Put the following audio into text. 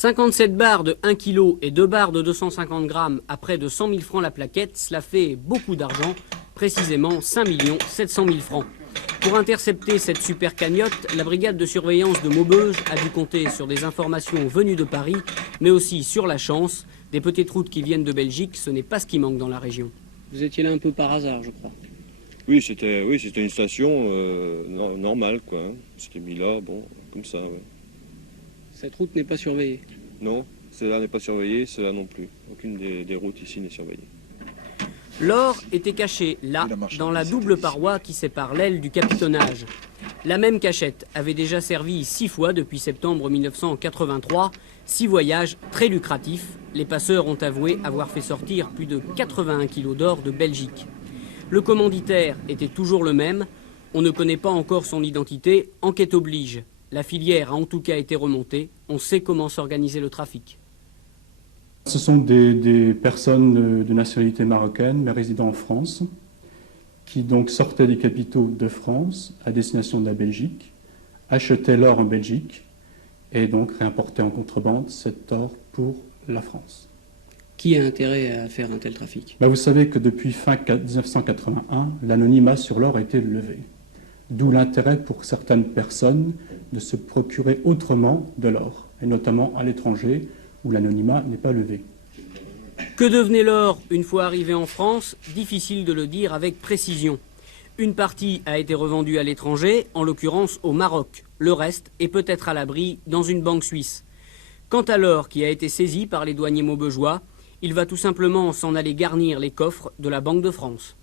57 barres de 1 kg et 2 barres de 250 grammes à près de 100 000 francs la plaquette, cela fait beaucoup d'argent, précisément 5 700 000 francs. Pour intercepter cette super cagnotte, la brigade de surveillance de Maubeuge a dû compter sur des informations venues de Paris, mais aussi sur la chance. Des petites routes qui viennent de Belgique, ce n'est pas ce qui manque dans la région. Vous étiez là un peu par hasard, je crois. Oui, c'était une station normale, quoi. Hein. C'était mis là, bon, comme ça, ouais. Cette route n'est pas surveillée? Non, celle-là n'est pas surveillée, celle-là non plus. Aucune des routes ici n'est surveillée. L'or était caché là, dans la double paroi qui sépare l'aile du capitonnage. La même cachette avait déjà servi 6 fois depuis septembre 1983. 6 voyages très lucratifs. Les passeurs ont avoué avoir fait sortir plus de 81 kilos d'or de Belgique. Le commanditaire était toujours le même. On ne connaît pas encore son identité. Enquête oblige. La filière a en tout cas été remontée. On sait comment s'organiser le trafic. Ce sont des personnes de nationalité marocaine, mais résidant en France, qui donc sortaient des capitaux de France à destination de la Belgique, achetaient l'or en Belgique et donc réimportaient en contrebande cet or pour la France. Qui a intérêt à faire un tel trafic? Vous savez que depuis fin 1981, l'anonymat sur l'or a été levé. D'où l'intérêt pour certaines personnes de se procurer autrement de l'or, et notamment à l'étranger, où l'anonymat n'est pas levé. Que devenait l'or une fois arrivé en France? Difficile de le dire avec précision. Une partie a été revendue à l'étranger, en l'occurrence au Maroc. Le reste est peut-être à l'abri dans une banque suisse. Quant à l'or qui a été saisi par les douaniers maubeugeois, il va tout simplement s'en aller garnir les coffres de la Banque de France.